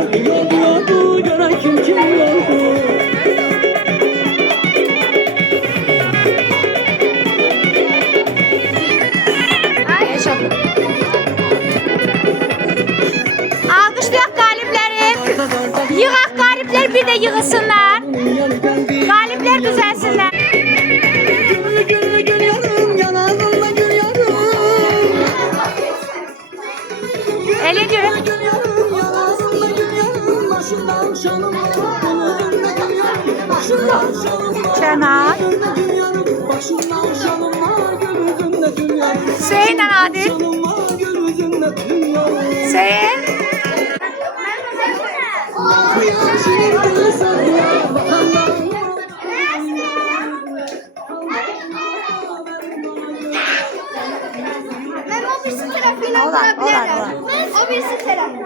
Yordu gören kim yordu. Alkışlayak galipleri. Yığak galipler bir de yığılsınlar. Galipler düzelsinler. Gül gül gül yarım yanağımda gül yarım. Ele diyorum. Gül yarım yanağımda gül yarım. Başımdan şalım var. Gönlümde gül yarım. Başımdan şalım var. Çanak. Gönlümde gül yarım. Başımdan şalım var. Gönlümde gül yarım. Söyleyin hadi. Şalım var. Gönlümde gül yarım. Söyleyin. Kıyaşın gülü sarıya bakanlar. Ben o birisi tarafıyla Olan, vurabilirim. olan. O birisi tarafı.